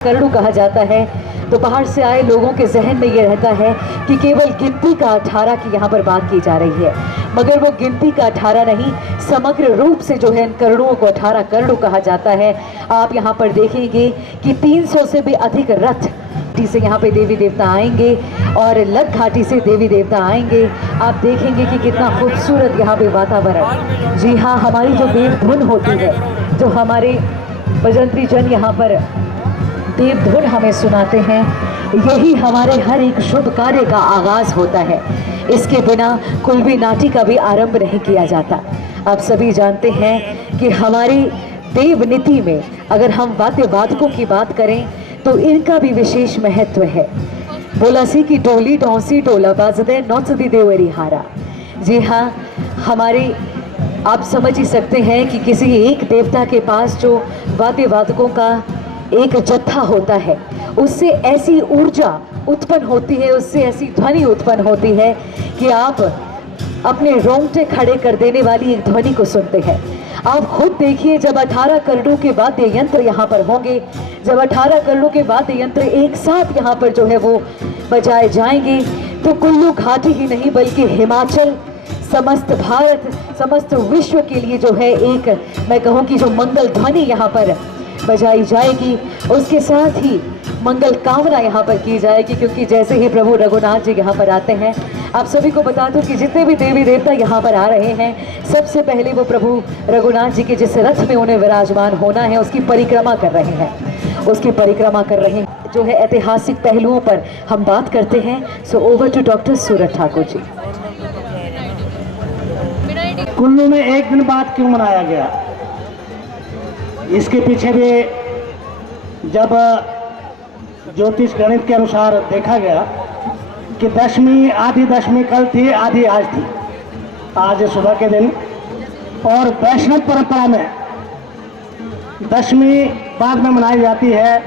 करड़ू कहा जाता है, तो बाहर से आए लोगों के जहन में ये रहता है कि केवल गिनती का 18 की यहाँ पर बात की जा रही है, मगर वो गिनती का 18 नहीं, समग्र रूप से जो है इन करड़ुओं को 18 करड़ू कहा जाता है। आप यहाँ पर देखेंगे कि 300 से भी अधिक रथ से यहाँ पे देवी देवता आएंगे और लग घाटी से देवी देवता आएंगे। आप देखेंगे कि कितना खूबसूरत यहाँ पे वातावरण। जी हाँ, हमारी जो देव धुन होती है, जो हमारे बजंत्री जन यहाँ पर देव धुन हमें सुनाते हैं, यही हमारे हर एक शुभ कार्य का आगाज होता है। इसके बिना कोई भी नाटी का भी आरंभ नहीं किया जाता। आप सभी जानते हैं कि हमारी देव नीति में अगर हम वाद्य वादकों की बात करें तो इनका भी विशेष महत्व है। बोला सी कि डोली डौसी डोला बाजदे नौचदी देवरी हारा। जी हाँ, हमारे आप समझ ही सकते हैं कि किसी एक देवता के पास जो वाद्य वादकों का एक जत्था होता है, उससे ऐसी ऊर्जा उत्पन्न होती है, उससे ऐसी ध्वनि उत्पन्न होती है कि आप अपने रोंगटे खड़े कर देने वाली एक ध्वनि को सुनते हैं। आप खुद देखिए, जब 18 करड़ों के वाद्य यंत्र यहाँ पर होंगे, जब 18 करड़ों के वाद्य यंत्र एक साथ यहाँ पर जो है वो बजाए जाएंगे, तो कुल्लू घाटी ही नहीं बल्कि हिमाचल, समस्त भारत, समस्त विश्व के लिए जो है एक, मैं कहूँ कि जो मंगल ध्वनि यहाँ पर बजाई जाएगी, उसके साथ ही मंगल कामना यहाँ पर की जाएगी। क्योंकि जैसे ही प्रभु रघुनाथ जी यहाँ पर आते हैं, आप सभी को बता दूं कि जितने भी देवी देवता यहाँ पर आ रहे हैं, सबसे पहले वो प्रभु रघुनाथ जी के जिस रथ में उन्हें विराजमान होना है, उसकी परिक्रमा कर रहे हैं, उसकी परिक्रमा कर रहे हैं। जो है ऐतिहासिक पहलुओं पर हम बात करते हैं। सो ओवर टू डॉक्टर सूरज ठाकुर जी। कुल्लू में एक दिन बाद क्यों मनाया गया, इसके पीछे भी जब ज्योतिष गणित के अनुसार देखा गया कि दशमी, आधी दशमी कल थी, आधी आज थी, आज सुबह के दिन। और वैष्णव परंपरा में दशमी बाद में मनाई जाती है।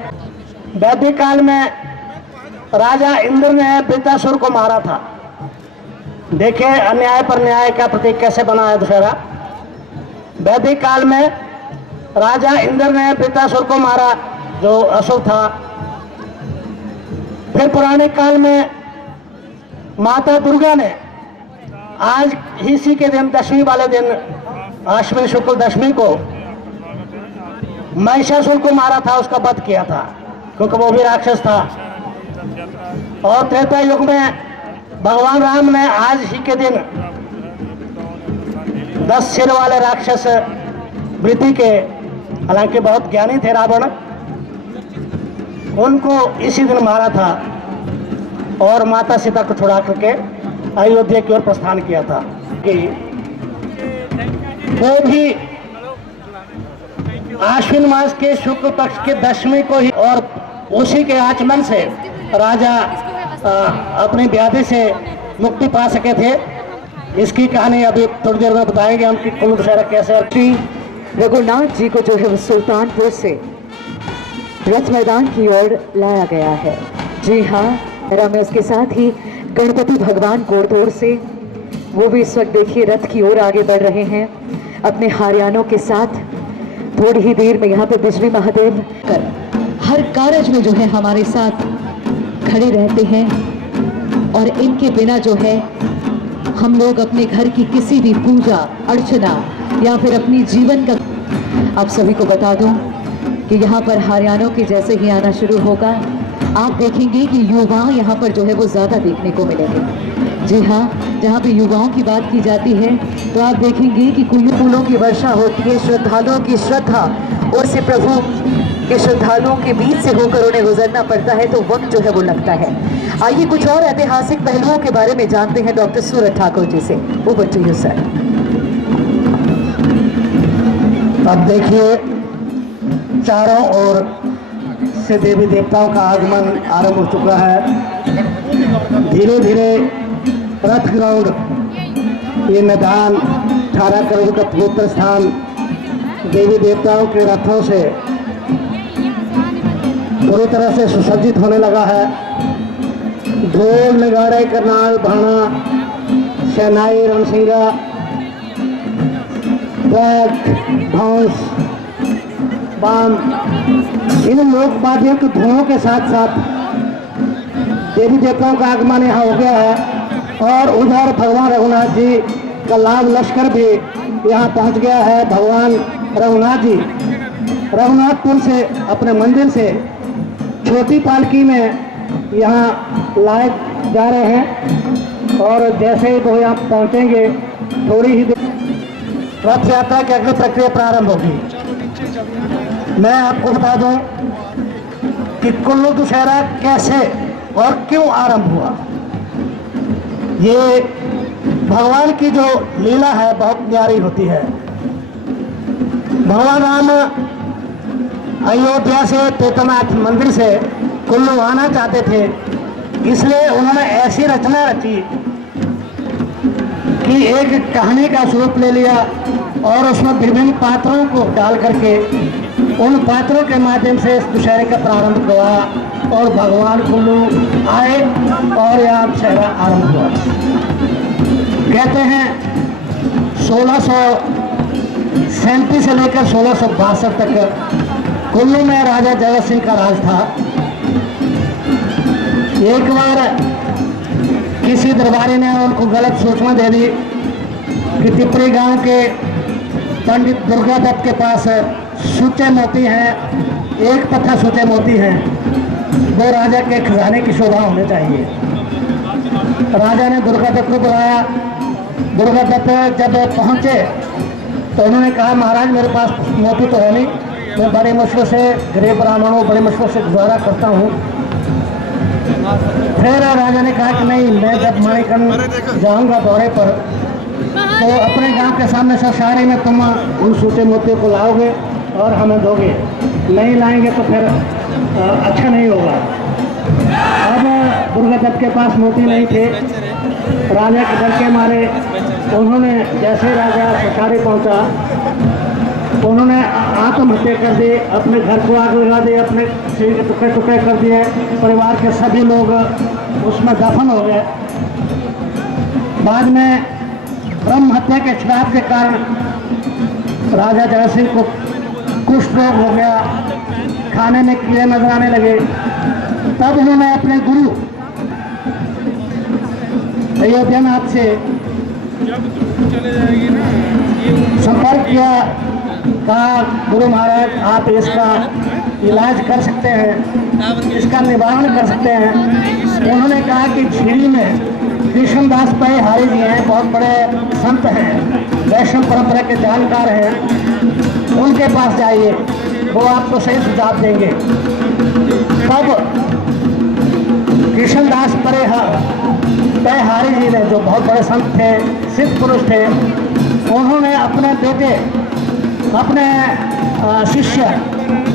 वैदिक काल में राजा इंद्र ने वृत्तासुर को मारा था। देखे अन्याय पर न्याय का प्रतीक कैसे बना है दशहरा। वैदिक काल में राजा इंद्र ने वृत्तासुर को मारा जो असुर था। फिर पुराने काल में माता दुर्गा ने आज इसी के दिन, दशमी वाले दिन, अश्विन शुक्ल दशमी को महिषासुर को मारा था, उसका वध किया था, क्योंकि वो भी राक्षस था। और त्रेता युग में भगवान राम ने आज ही के दिन 10 सिर वाले राक्षस वृत्ति के, हालांकि बहुत ज्ञानी थे रावण, उनको इसी दिन मारा था और माता सीता को छुड़ा करके अयोध्या की ओर प्रस्थान किया था। वो भी आश्विन मास के शुक्ल पक्ष के दशमी को ही, और उसी के आचमन से राजा अपनी व्याधि से मुक्ति पा सके थे। इसकी कहानी अभी थोड़ी देर में बताएंगे हम कि कुल्लू दशहरा कैसे। रघुनाथ जी को जो है सुल्तानपुर से रथ मैदान की ओर लाया गया है। जी हाँ, में उसके साथ ही गणपति भगवान गोरतोड़ से, वो भी इस वक्त देखिए रथ की ओर आगे बढ़ रहे हैं अपने हारियानों के साथ। थोड़ी ही देर में यहाँ पे बिजली महादेव कर हर कार्य में जो है हमारे साथ खड़े रहते हैं, और इनके बिना जो है हम लोग अपने घर की किसी भी पूजा अर्चना या फिर अपनी जीवन का। आप सभी को बता दूं कि यहाँ पर हरियाणों के जैसे ही आना शुरू होगा, आप देखेंगे कि युवा यहाँ पर जो है वो ज़्यादा देखने को मिलेंगे। जी हाँ, जहाँ पे युवाओं की बात की जाती है तो आप देखेंगे कि कुल्लू फूलों की वर्षा होती है, श्रद्धालुओं की श्रद्धा और से प्रभु के श्रद्धालुओं के बीच से होकर उन्हें गुजरना पड़ता है, तो वक्त जो है वो लगता है। आइए कुछ और ऐतिहासिक पहलुओं के बारे में जानते हैं डॉक्टर सूरज ठाकुर जी से। Over to you sir. अब देखिए, चारों ओर से देवी देवताओं का आगमन आरंभ हो चुका है। धीरे धीरे रथ ग्राउंड, ये मैदान 18 करोड़ का पवित्र स्थान देवी देवताओं के रथों से पूरी तरह से सुसज्जित होने लगा है। ढोल नगाड़े करनाल भाना शहनाई रणसिंगा बैग भौंस बाम इन लोक वाद्यों के धुनों के साथ साथ देवी देवताओं का आगमन यहाँ हो गया है और उधर भगवान रघुनाथ जी का लाभ लश्कर भी यहाँ पहुँच गया है। भगवान रघुनाथ जी रघुनाथपुर से अपने मंदिर से छोटी पालकी में यहाँ लाए जा रहे हैं और जैसे ही वो यहाँ पहुँचेंगे थोड़ी ही रथ यात्रा की अगली प्रक्रिया प्रारंभ होगी। मैं आपको बता दूं कि कुल्लू दशहरा कैसे और क्यों आरंभ हुआ। ये भगवान की जो लीला है बहुत न्यारी होती है। भगवान राम अयोध्या से तेतनाथ मंदिर से कुल्लू आना चाहते थे, इसलिए उन्होंने ऐसी रचना रची कि एक कहानी का स्वरूप ले लिया और उसमें विभिन्न पात्रों को डाल करके उन पात्रों के माध्यम से इस दशहरे का प्रारंभ हुआ और भगवान कुल्लू आए और यहाँ दशहरा आरंभ हुआ। कहते हैं 1637 से लेकर 1662 तक कुल्लू में राजा जगत सिंह का राज था। एक बार किसी दरबारी ने उनको गलत सूचना दे दी कि तिपरी गांव के पंडित दुर्गा दत्त के पास सूचे मोती हैं, एक पत्थर सूचे मोती हैं, वो राजा के खजाने की शोभा होने चाहिए। राजा ने दुर्गा दत्त को बुलाया। दुर्गा दत्त जब पहुंचे तो उन्होंने कहा महाराज मेरे पास मोती तो है नहीं, मैं बड़े मुश्किल से गरीब ब्राह्मण हूँ, बड़े मुश्किल से गुजारा करता हूँ। फिर राजा ने कहा कि नहीं, मैं जब मणिकर्ण जाऊंगा दौरे पर तो अपने गांव के सामने से शहरी में तुम उन सूचे मोतियों को लाओगे और हमें दोगे, नहीं लाएंगे तो फिर अच्छा नहीं होगा। अब दुर्गा दत्त के पास मोती नहीं थे। राजा के डर के मारे उन्होंने जैसे राजा ससारी पहुंचा उन्होंने आत्महत्या कर दी, अपने घर को आग लगा दी, अपने शरीर के टुकड़े टुकड़े कर दिए, परिवार के सभी लोग उसमें दफन हो गए। बाद में ब्रह्म हत्या के श्राप के कारण राजा जय सिंह को कुष्ठ रोग हो गया, खाने में कीड़े नजर आने लगे। तब उन्होंने अपने गुरु अयोध्यानाथ से संपर्क किया, कहा गुरु महाराज आप इसका इलाज कर सकते हैं, इसका निवारण कर सकते हैं। उन्होंने कहा कि झीली में कृष्णदास पै हारी जी हैं, बहुत बड़े संत हैं, वैष्णव परंपरा के जानकार हैं, उनके पास जाइए, वो आपको सही सुझाव देंगे। तब कृष्णदास पै हारी जी ने, जो बहुत बड़े संत थे, सिद्ध पुरुष थे, उन्होंने अपने बेटे, अपने शिष्य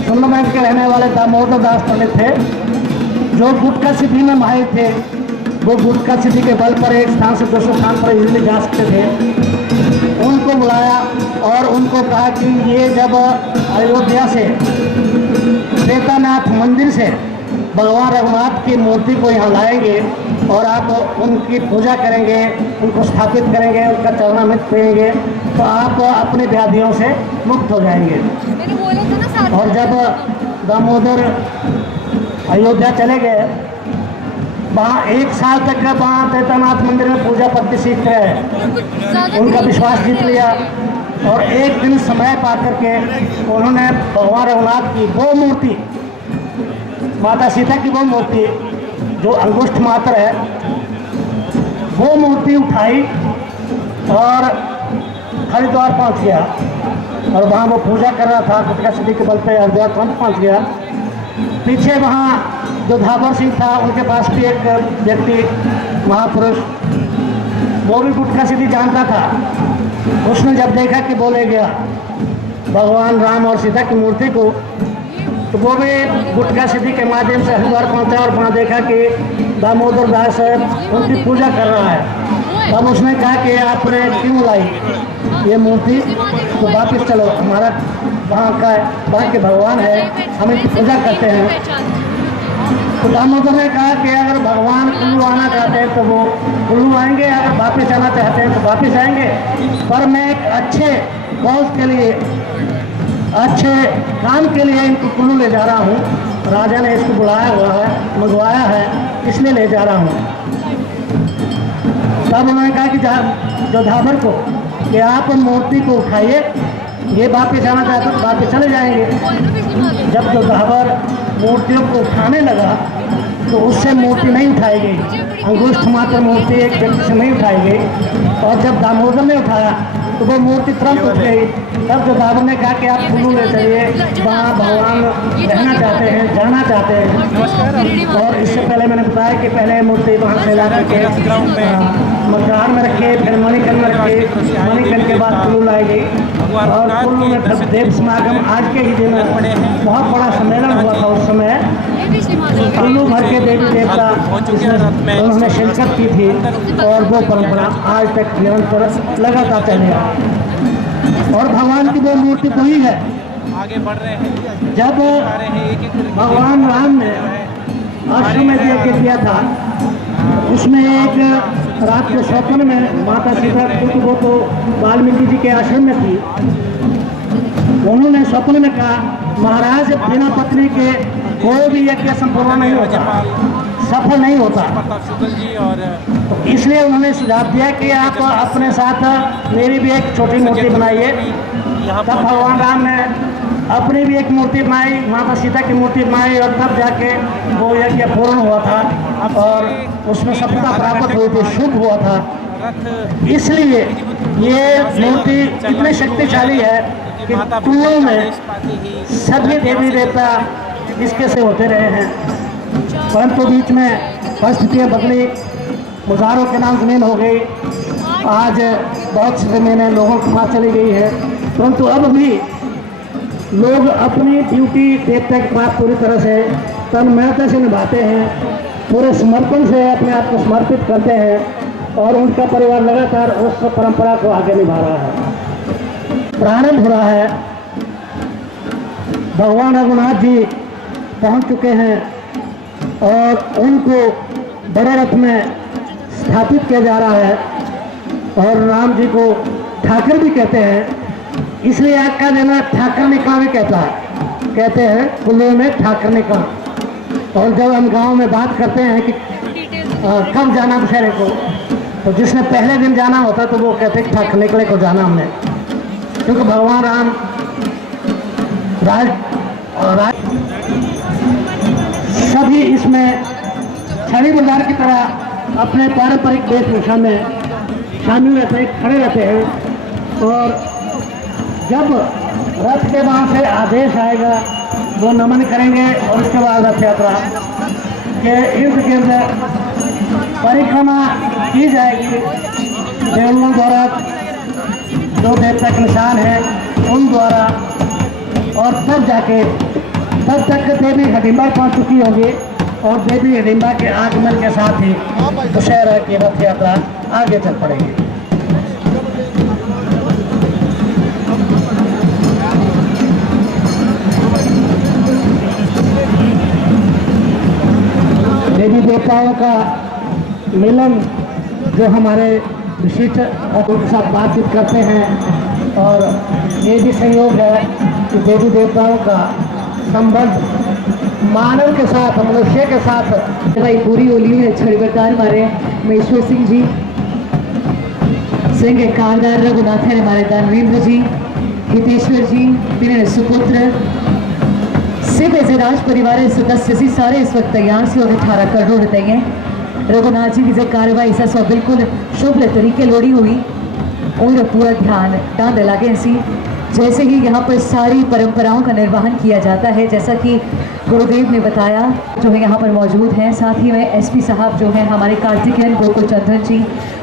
सुंदरगंज के रहने वाले दामोदर दास पंडित थे, जो गुटका सिद्धि में माहिर थे। वो गुटका सिद्धि के बल पर एक स्थान से दूसरे स्थान पर इजीली जा सकते थे। उनको बुलाया और उनको कहा कि ये जब अयोध्या से तेतनाथ मंदिर से भगवान रघुनाथ की मूर्ति को यहाँ लाएंगे और आप उनकी पूजा करेंगे, उनको स्थापित करेंगे, उनका चरणामृत पिएंगे तो आप अपने व्याधियों से मुक्त हो जाएंगे। और जब दामोदर अयोध्या चले गए, वहाँ 1 साल तक वहाँ तेतनाथ मंदिर में पूजा पद्धति सीख रहे, उनका विश्वास जीत लिया। और एक दिन समय पा करके उन्होंने भगवान रघुनाथ की वो मूर्ति, माता सीता की वो मूर्ति जो अंगुष्ठ मात्र है, वो मूर्ति उठाई और हरिद्वार पहुंच गया और वहाँ वो पूजा कर रहा था। गुटका सिद्धि के बल पे हरिद्वार पहुंच गया। पीछे वहाँ जो धाबर सिंह था, उनके पास भी एक व्यक्ति महापुरुष, वो भी गुटका सिद्धि जानता था। उसने जब देखा कि बोले गया भगवान राम और सीता की मूर्ति को, तो वो भी गुटका सिद्धि के माध्यम से हरिद्वार पहुंचा और वहाँ देखा कि दामोदर दास उनकी पूजा कर रहा है। तब उसने कहा कि आपने क्यों लाई ये मूर्ति, तो वापस चलो, हमारा वहाँ का वहाँ के भगवान है, हम इनकी पूजा करते हैं। तो दामोदर ने कहा कि अगर भगवान कुल्लू आना चाहते हैं तो वो कुल्लू आएंगे, अगर वापस आना चाहते हैं तो वापस आएंगे, पर मैं एक अच्छे कॉज के लिए अच्छे काम के लिए इनको कुल्लू ले जा रहा हूँ। राजा ने इसको बुलाया हुआ है, मंगवाया है, इसलिए ले जा रहा हूँ। तब उन्होंने कहा कि जोधावर को कि आप मूर्ति को उठाइए, ये वापस जाना चाहते तो वापस चले जाएंगे। जब जोधावर मूर्तियों को उठाने लगा तो उससे मूर्ति नहीं उठाई गई, अंगुष्ठ मात्र मूर्ति एक व्यक्ति से नहीं उठाई गई। और जब दामोदर ने उठाया तो वो मूर्ति तुरंत उठ गई। तब जोधावर ने कहा कि आप कुल्लू ले चलिए, वहाँ भगवान रहना चाहते हैं, जाना चाहते हैं। और इससे पहले मैंने बताया कि पहले मूर्ति वहाँ से ला करके मकरान में रखे, फिर मणिकर्ण में रखे, मणिकर्ण के बाद कुल्लू लाई गई। और कुल्लू में देव समागम आज के ही दिन बहुत बड़ा सम्मेलन हुआ था। उस समय कुल्लू भर के देवी देवता उन्होंने शिरकत की थी और वो परंपरा आज तक निरंतर लगातार चले आ रही है। और भगवान की वो मूर्ति वही है। आगे बढ़ रहे हैं। जब भगवान राम ने अश्वमेध यज्ञ किया था, उसमें एक रात के स्वप्न में माता सीता क्योंकि वो तो वाल्मीकि जी के आश्रम में थी, उन्होंने स्वप्न में कहा महाराज बिना पत्नी के कोई भी यज्ञ संपूर्ण नहीं होता, सफल नहीं होता। तो इसलिए उन्होंने सुझाव दिया कि आप अपने साथ मेरी भी एक छोटी मूर्ति बनाइए। तब भगवान राम ने अपनी भी एक मूर्ति बनाई, माता सीता की मूर्ति बनाई, और तब जाके वो यज्ञ पूर्ण हुआ था और उसमें सफलता प्राप्त हुई थी, शुभ हुआ था। इसलिए ये मूर्ति इतनी शक्तिशाली है कि कुल्लू में सभी देवी देवता इसके से होते रहे हैं। परंतु बीच में परिस्थितियाँ बदली, मुजारों के नाम जमीन हो गई, आज बहुत सी ज़मीनें लोगों के पास चली गई है। परंतु अब भी लोग अपनी ड्यूटी देवता के पास पूरी तरह से तन्मयता से निभाते हैं, पूरे समर्पण से अपने आप को समर्पित करते हैं और उनका परिवार लगातार उस परंपरा को आगे निभा रहा है। प्रारंभ हो रहा है, भगवान रघुनाथ जी पहुंच चुके हैं और उनको बड़े रथ में स्थापित किया जा रहा है। और राम जी को ठाकर भी कहते हैं, इसलिए आज का दिन ठाकर निकला भी कहते हैं कुल्लू में ठाकर निकला। और जब हम गांव में बात करते हैं कि कब जाना दशहरे को, तो जिसने पहले दिन जाना होता तो वो कहते हैं ठाकर निकले को जाना हमने, क्योंकि भगवान राम सभी इसमें छड़ी बाजार की तरह अपने पारंपरिक वेशभूषा में शामिल रहते हैं, खड़े रहते हैं। और जब रथ के वहाँ से आदेश आएगा वो नमन करेंगे और उसके बाद रथ यात्रा के इर्द गिर्द परिक्रमा की जाएगी। देवलों द्वारा जो देवता के निशान है उन द्वारा, और तब तक देवी हिडिंबा पहुंच चुकी होगी और देवी हिडिंबा के आगमन के साथ ही दशहरा की रथ यात्रा आगे चल पड़ेगी। देवी देवताओं का मिलन जो हमारे विशिष्ट उनके साथ बातचीत करते हैं, और ये भी संयोग है कि देवी देवताओं का संबंध मानव के साथ, मनुष्य के साथ भाई पूरी होली है। छड़ी बरदार हमारे महेश्वर सिंह जी, सिंह कारदार रघुनाथन हमारे दानवेंद्र जी, हितेश्वर जी, मेरे सुपुत्र सिंह राज परिवार सदस्य सी सारे इस वक्त तैयार से और 18 करोड़ रुपये रघुनाथ जी की जो कार्रवाई सब बिल्कुल शुभ तरीके लोड़ी हुई और पूरा ध्यान डांड लगे सी जैसे ही यहाँ पर सारी परंपराओं का निर्वहन किया जाता है। जैसा कि गुरुदेव ने बताया जो है यहाँ पर मौजूद हैं, साथ ही में एसपी साहब जो हैं हमारे कार्तिकेयन गोकुल चंद्रन जी,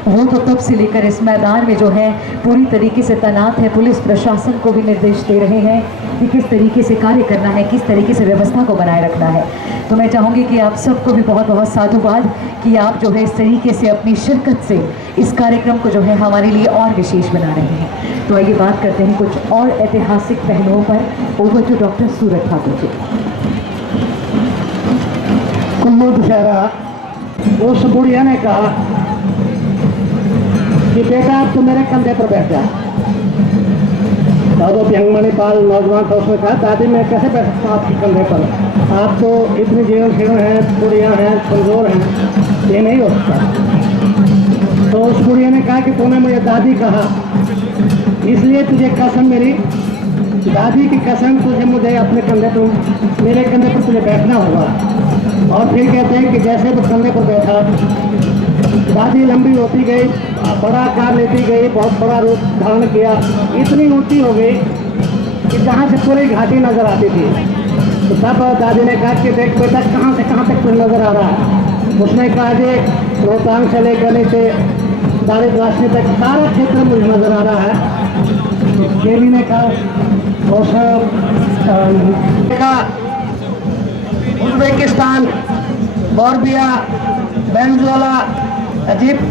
वो तो तब से लेकर इस मैदान में जो है पूरी तरीके से तैनात है। पुलिस प्रशासन को भी निर्देश दे रहे हैं कि किस तरीके से कार्य करना है, किस तरीके से व्यवस्था को बनाए रखना है। तो मैं चाहूँगी कि आप सबको भी बहुत बहुत साधुवाद कि आप जो है इस तरीके से अपनी शिरकत से इस कार्यक्रम को जो है हमारे लिए और विशेष बना रहे हैं। तो आइए बात करते हैं कुछ और ऐतिहासिक पहलुओं पर। ओवर टू डॉक्टर सूरज ठाकुर जी। कुल्लू दशहरा, उस बुढ़िया ने कहा कि बेटा आप तो मेरे कंधे पर बैठ जा। और वो व्यंगमणि पाल नौजवान था, उसने कहा दादी मैं कैसे बैठ सकता हूँ आपके कंधे पर, आप तो इतनी जीवन क्षीण हैं, बुढ़िया हैं, कमज़ोर हैं, ये नहीं हो सकता। तो उस बुढ़िया ने कहा कि तूने मुझे दादी कहा, इसलिए तुझे कसम मेरी दादी की कसम, तुझे मुझे अपने कंधे पर, मेरे कंधे पर तुझे बैठना होगा। और फिर कहते हैं कि जैसे वो कंधे पर बैठा, दादी लंबी होती गई, बड़ा आकार लेती गई, बहुत बड़ा रूप धारण किया, इतनी ऊंची हो गई कि जहाँ से पूरी घाटी नजर आती थी। तो तब दादी ने कहा कि देख बेटा कहाँ से कहाँ तक तुझे नजर आ रहा है। उसने कहा जी रोहतांग से लेकर नीचे दारिद वासनी तक सारा क्षेत्र मुझे नजर आ रहा है। देवी ने कहा उज्बेकिस्तान, बॉर्बिया, वेनेजुएला, इजिप्ट,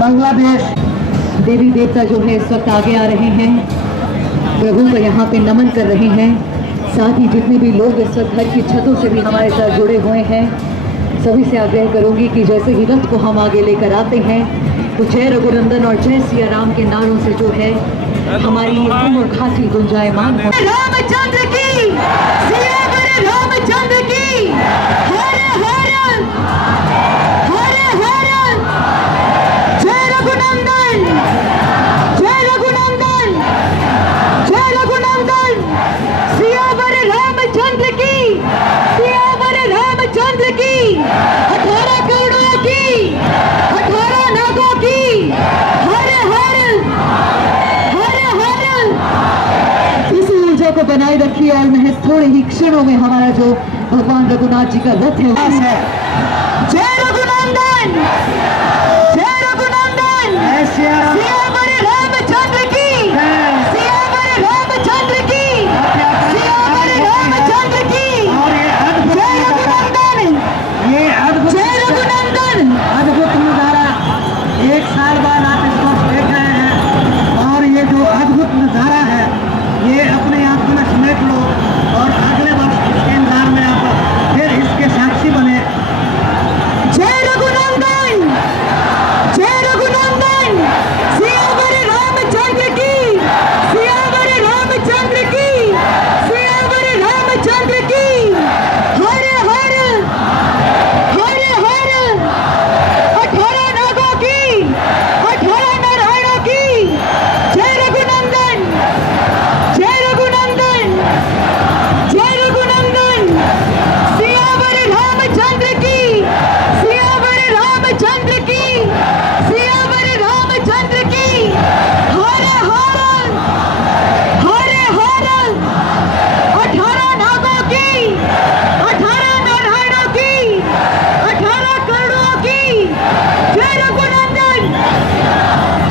बांग्लादेश। देवी देवता जो है इस वक्त आगे आ रहे हैं, प्रभु को यहाँ पे नमन कर रहे हैं। साथ ही जितने भी लोग इस वक्त घर की छतों से भी हमारे साथ जुड़े हुए हैं, सभी से आग्रह करूंगी कि जैसे ही रथ को हम आगे लेकर आते हैं तो जय रघुनंदन और जय सिया राम के नारों से जो है हमारी ये उम्र खाती गुंजायमान हो। रामचंद्र की, सियावर रामचंद्र की, हर हर हर हर, जय रघुनंदन, जय रघुनंदन, जय रघुनंदन, सियावर रामचंद्र की, सियावर रामचंद्र की, 18 करोड़ों की, 18 नागों की, हर हर हर हर। इस ऊर्जा को बनाए रखिए और महज थोड़े ही क्षणों में हमारा जो भगवान रघुनाथ जी का रथ है, जय रघुनंदन, जय रघुनंदन, सियावर रामचंद्र की, सियावर रामचंद्र की, सियावर रामचंद्र की, जय रघुनंदन, ये अद्भुत, जय रघुनंदन। अद्भुत नज़ारा 1 साल बाद आप इसको देख रहे हैं, और ये जो अद्भुत नज़ारा है ये अपने आप में समेट लो और अगले वर्ष इसके इंतजार में आप फिर इसके साक्षी बने। जय रघुनंदन, जय रघुनंदन, सियावर रामचंद्र की, सियावर रामचंद्र की, सियावर रामचंद्र की, हर हर हर हर, 18 नागों की, 18 नारायणों की, जय रघुनंदन, जय रघुनंदन, जय रघुनंदन, सियावर रामचंद्र की, सियावर रामचंद्र की, सियावर रामचंद्र की, हर हर हर हर, 18 नागों की, 18 नारायणों की, 18 करोड़ों की, जय रघुनंदन,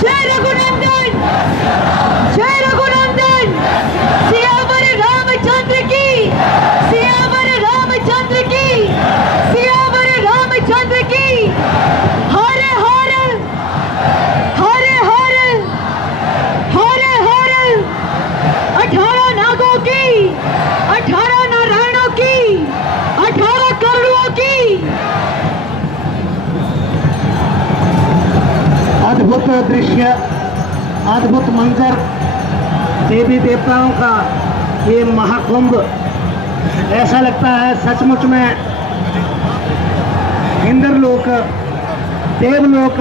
जय रघुनंदन, जय रघुनंदन, सियावर रामचंद्र की, सियावर रामचंद्र की, सियावर रामचंद्र की, हर हर हर हर हर हर, 18 नागों की, 18 नारायणों की, 18 करोड़ों की। अद्भुत दृश्य, अद्भुत मंजर, देवी देवताओं का ये महाकुंभ, ऐसा लगता है सचमुच में इंद्रलोक, देवलोक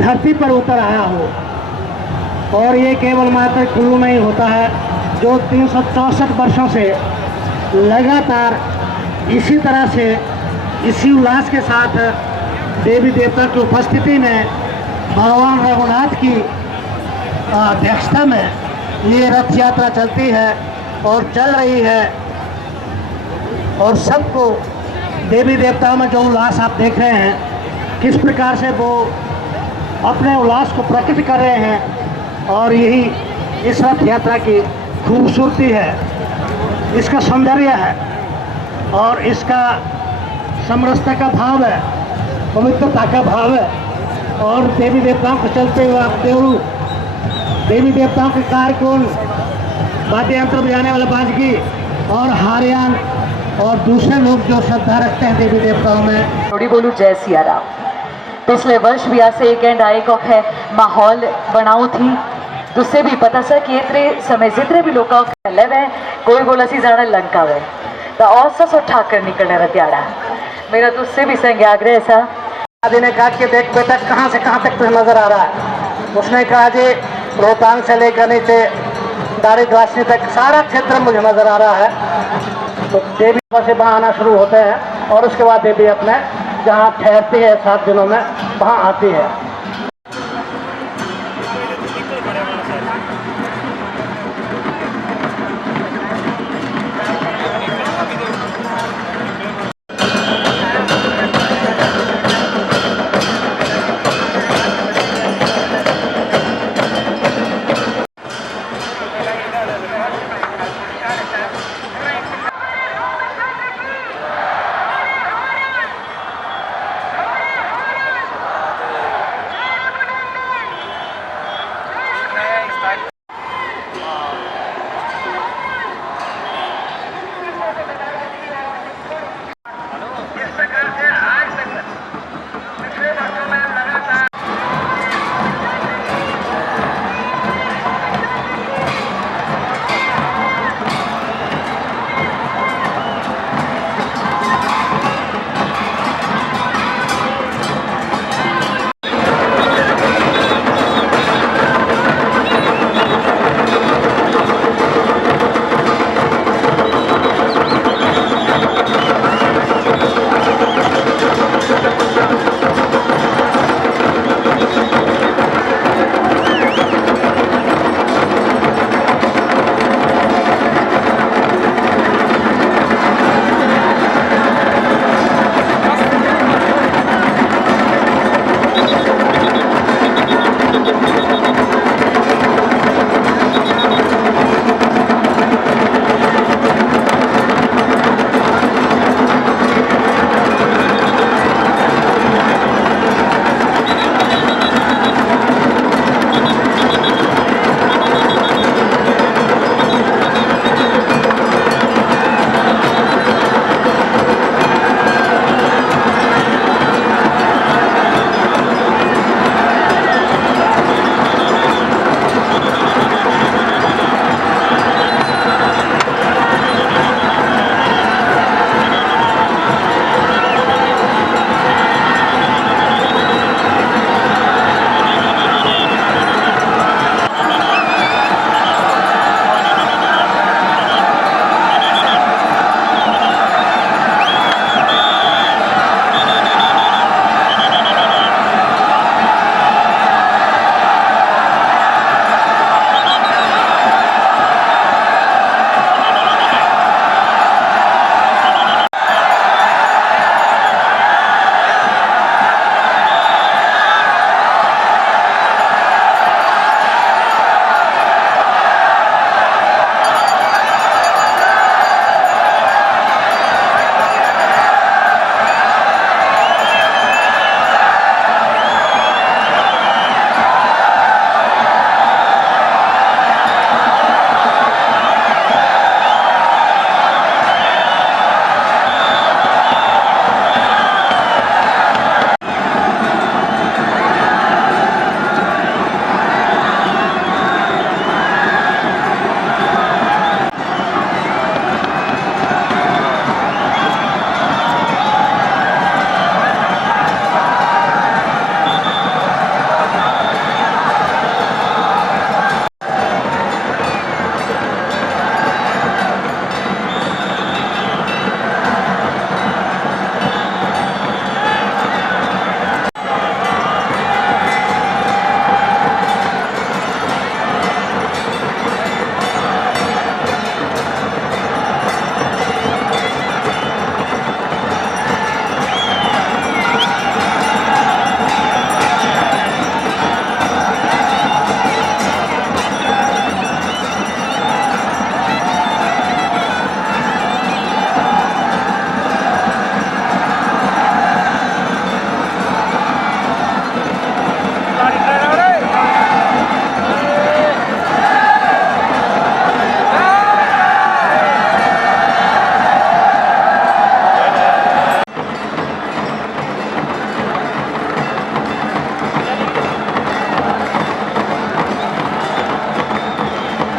धरती पर उतर आया हो। और ये केवल मात्र कुल्लू में ही होता है, जो 364 वर्षों से लगातार इसी तरह से, इसी उल्लास के साथ देवी देवता की उपस्थिति में भगवान रघुनाथ की अध्यक्षता में ये रथ यात्रा चलती है और चल रही है। और सबको देवी देवताओं में जो उल्लास आप देख रहे हैं, किस प्रकार से वो अपने उल्लास को प्रकट कर रहे हैं, और यही इस रथ यात्रा की खूबसूरती है, इसका सौंदर्य है और इसका समरसता का भाव है, पवित्रता का भाव है। और देवी देवताओं को चलते हुए आप देवी देवताओं के कारकुन, वाद्य यंत्र बजाने वाला बाजगी और हारियान और दूसरे लोग जो श्रद्धा रखते हैं देवी देवताओं में। थोड़ी बोलू जय सिया राम। पिछले वर्ष भी ऐसे एक एंड आए है माहौल बनाओ थी तुझसे भी पता सा की इतने समय जितने भी लोग है कोई बोला सी जाना लंका है तो औसस उठा कर निकलने रत्याड़ा मेरा तुझसे भी संग आग्रह ऐसा। दादी ने कहा कि देख बेटा कहाँ से कहाँ तक तुझे नजर आ रहा है। उसने कहा जी रोहतांग से लेकर नीचे दाढ़ी ग्रासनी तक सारा क्षेत्र मुझे नजर आ रहा है। तो देवी से वहाँ आना शुरू होते हैं और उसके बाद देवी अपने जहाँ ठहरती है 7 दिनों में वहाँ आती है।